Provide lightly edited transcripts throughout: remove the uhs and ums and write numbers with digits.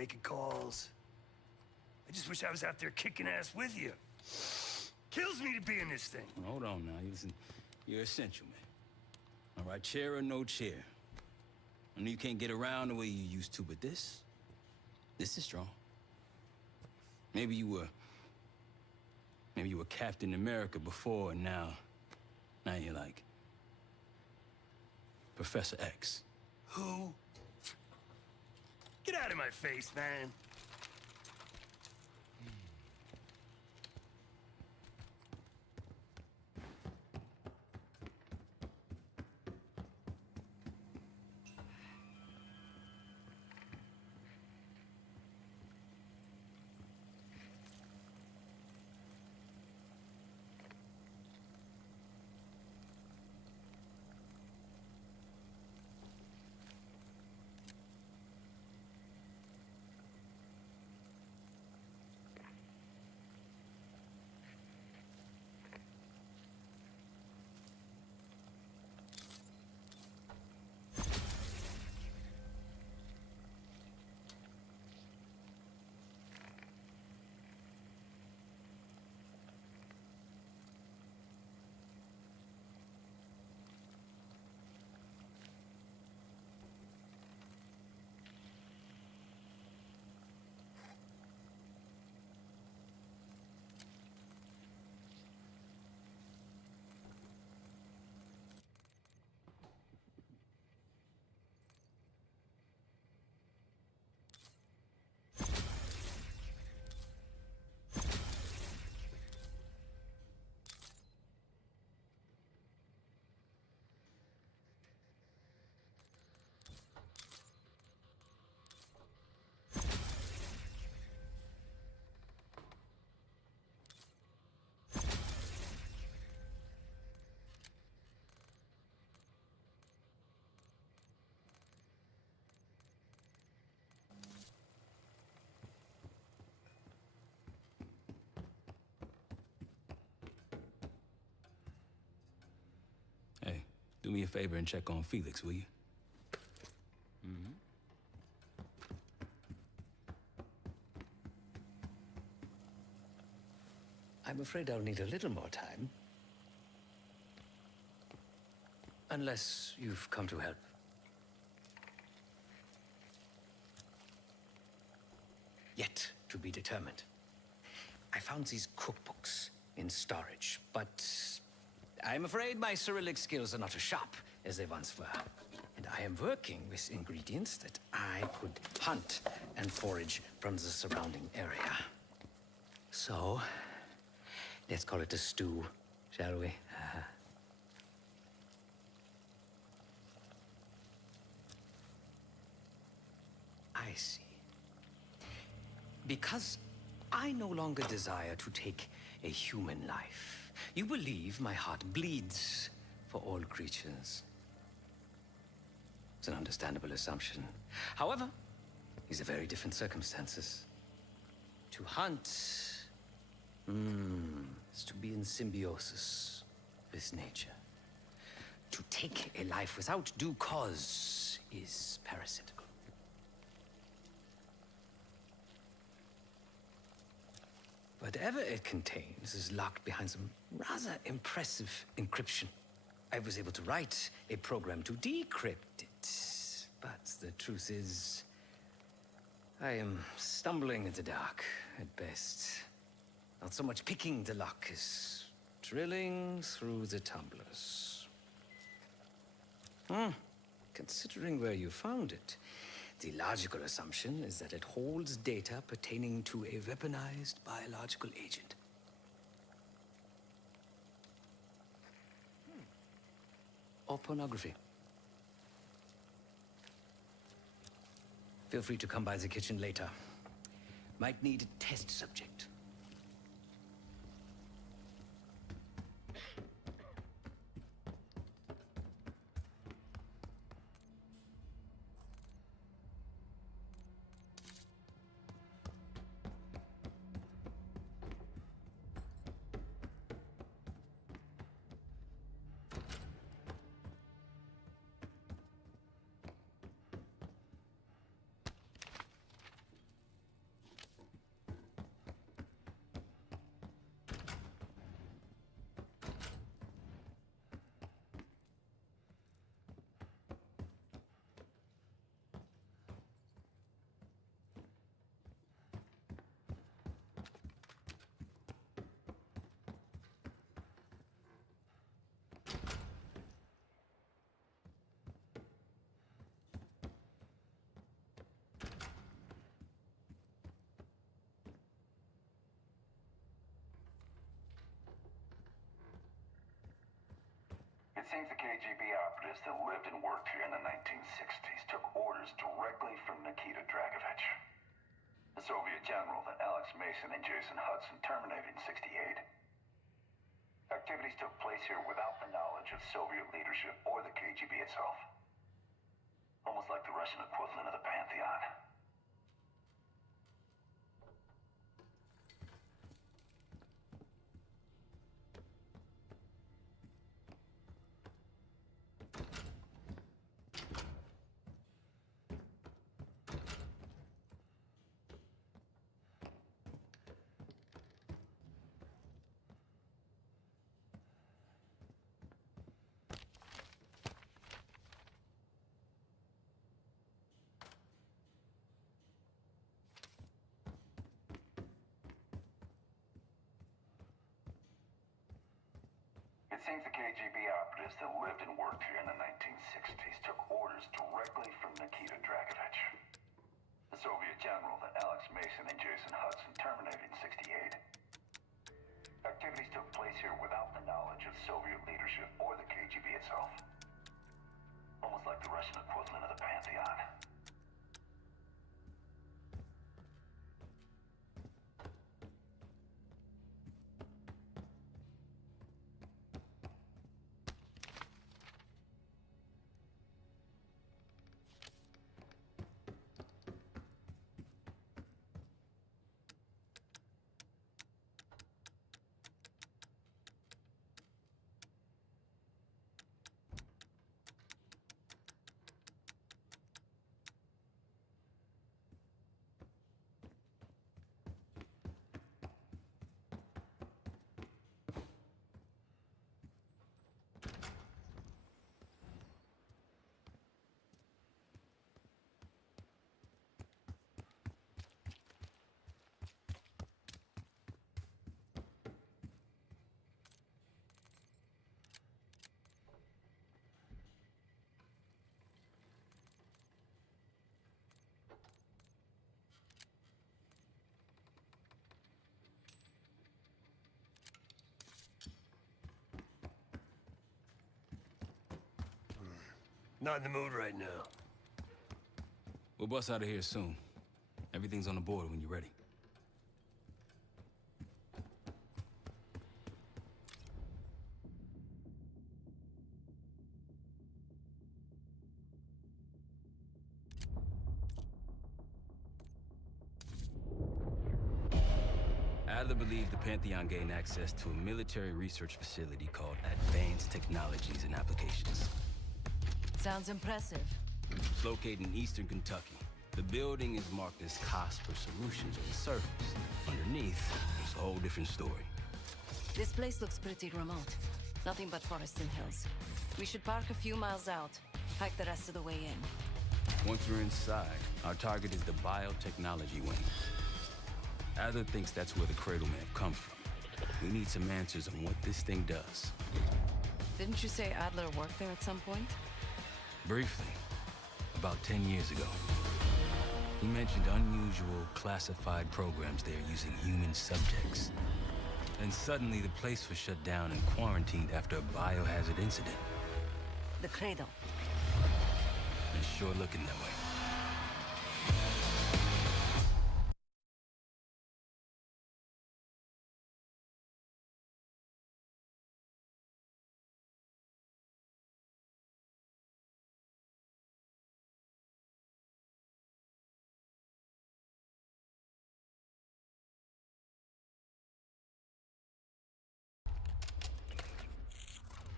making calls. I just wish I was out there kicking ass with you. Kills me to be in this thing. Hold on now. Listen, you're essential, man. All right, chair or no chair. I know you can't get around the way you used to, but this is strong. Maybe you were Captain America before, and now you're like Professor X. Who? Get out of my face, man. Hey, do me a favor and check on Felix, will you? I'm afraid I'll need a little more time. Unless you've come to help. Yet to be determined. I found these cookbooks in storage, but I'm afraid my Cyrillic skills are not as sharp as they once were. And I am working with ingredients that I could hunt and forage from the surrounding area. So, let's call it a stew, shall we? I see. Because I no longer desire to take a human life, you believe my heart bleeds for all creatures. It's an understandable assumption. However, these are very different circumstances. To hunt is to be in symbiosis with nature. To take a life without due cause is parasitical. Whatever it contains is locked behind some rather impressive encryption. I was able to write a program to decrypt it, but the truth is, I am stumbling in the dark at best. Not so much picking the lock as drilling through the tumblers. Considering where you found it, the logical assumption is that it holds data pertaining to a weaponized biological agent. Or pornography. Feel free to come by the kitchen later. Might need a test subject. seems the KGB operatives that lived and worked here in the 1960s took orders directly from Nikita Dragovich, the Soviet general that Alex Mason and Jason Hudson terminated in '68. Activities took place here without the knowledge of Soviet leadership or the KGB itself. Almost like the Russian equivalent of the Pantheon. It seems the KGB operatives that lived and worked here in the 1960s took orders directly from Nikita Dragovich, the Soviet general that Alex Mason and Jason Hudson terminated in '68. Activities took place here without the knowledge of Soviet leadership or the KGB itself. Almost like the Russian equivalent of the Pantheon. Not in the mood right now. We'll bust out of here soon. Everything's on the board when you're ready. Adler believed the Pantheon gained access to a military research facility called Advanced Technologies and Applications. Sounds impressive. It's located in eastern Kentucky. The building is marked as Cosper Solutions on the surface. Underneath, it's a whole different story. This place looks pretty remote. Nothing but forest and hills. We should park a few miles out, hike the rest of the way in. Once we're inside, our target is the biotechnology wing. Adler thinks that's where the Cradle may have come from. We need some answers on what this thing does. Didn't you say Adler worked there at some point? Briefly, about 10 years ago. He mentioned unusual, classified programs there using human subjects. And suddenly the place was shut down and quarantined after a biohazard incident. The Cradle. It's sure looking that way.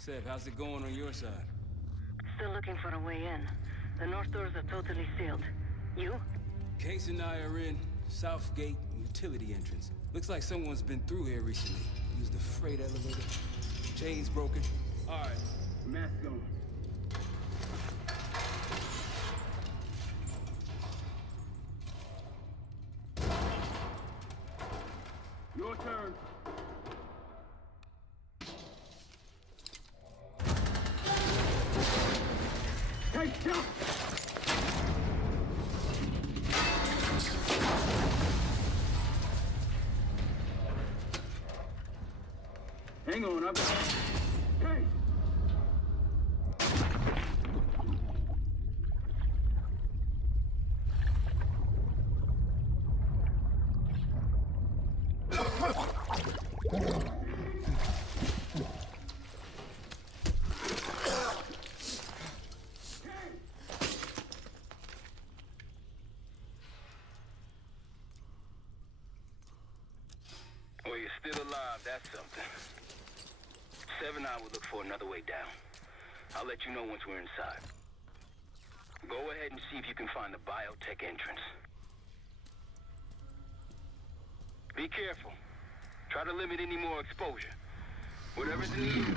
Seb, how's it going on your side? Still looking for a way in. The north doors are totally sealed. You? Case and I are in South Gate utility entrance. Looks like someone's been through here recently. Used the freight elevator. Chains broken. All right, mask on. Your turn. Take shot! Hang on, hey! Well, you're still alive, that's something. 7 I will look for another way down. I'll let you know once we're inside. Go ahead and see if you can find the biotech entrance. Be careful. Try to limit any more exposure. Whatever's needed.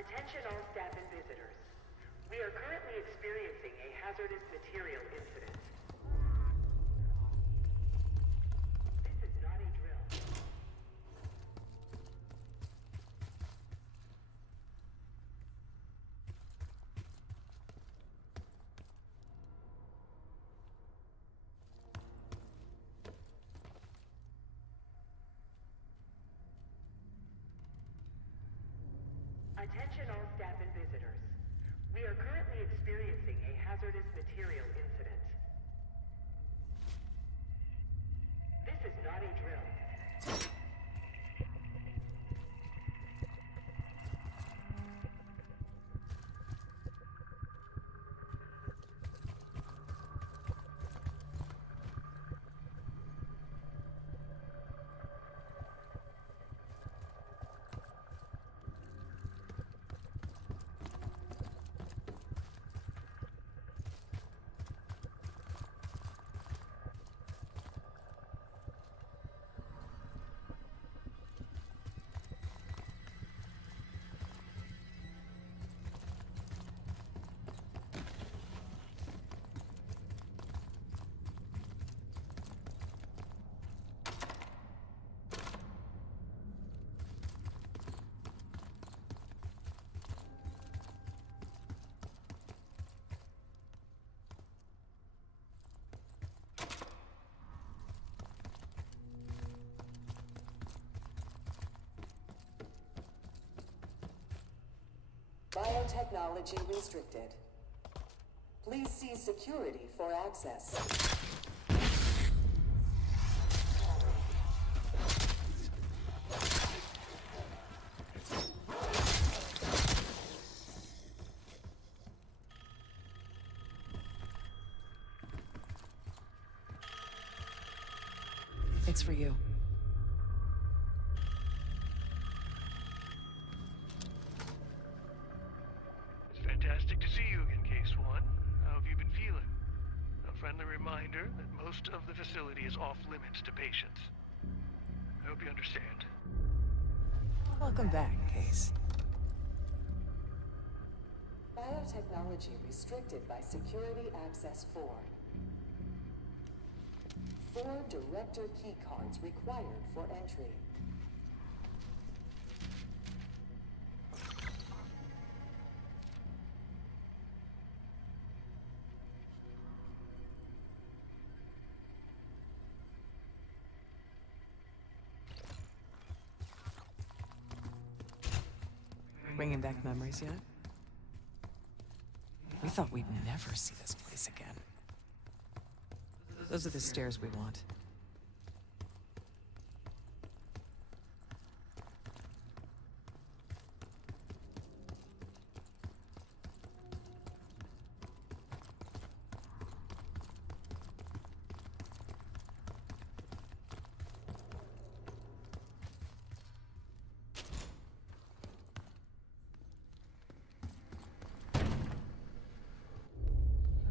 Attention all staff and visitors. We are currently experiencing a hazardous material incident. This is not a drill. Attention all staff and visitors. We are currently experiencing a hazardous material incident. This is not a drill. Biotechnology restricted. Please see security for access. It's for you. It's fantastic to see you again, Case One. How have you been feeling? A friendly reminder that most of the facility is off limits to patients. I hope you understand. Welcome back, Case. Biotechnology restricted by Security Access 4. 4 Director keycards required for entry. Bringing back memories yet? We thought we'd never see this place again. Those are the stairs we want.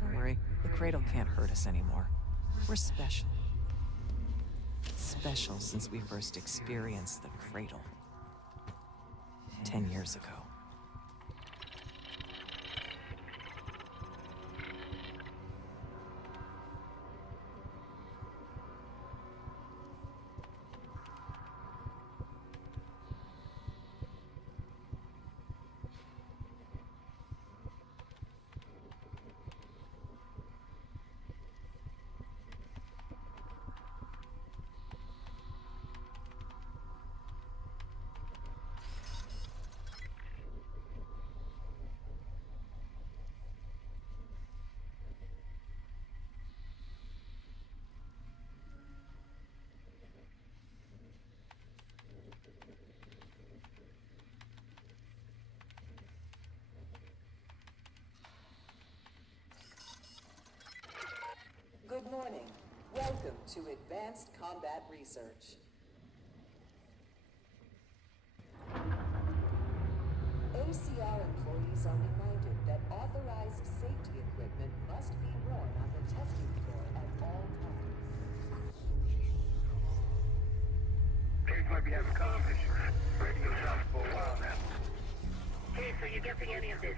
Don't worry, the cradle can't hurt us anymore. We're special. Special since we first experienced the cradle. 10 years ago. Good morning. Welcome to Advanced Combat Research. ACR employees are reminded that authorized safety equipment must be worn on the testing floor at all times. Case might be having competition. Radio shots for a while now. Hey, so you guessing any of this?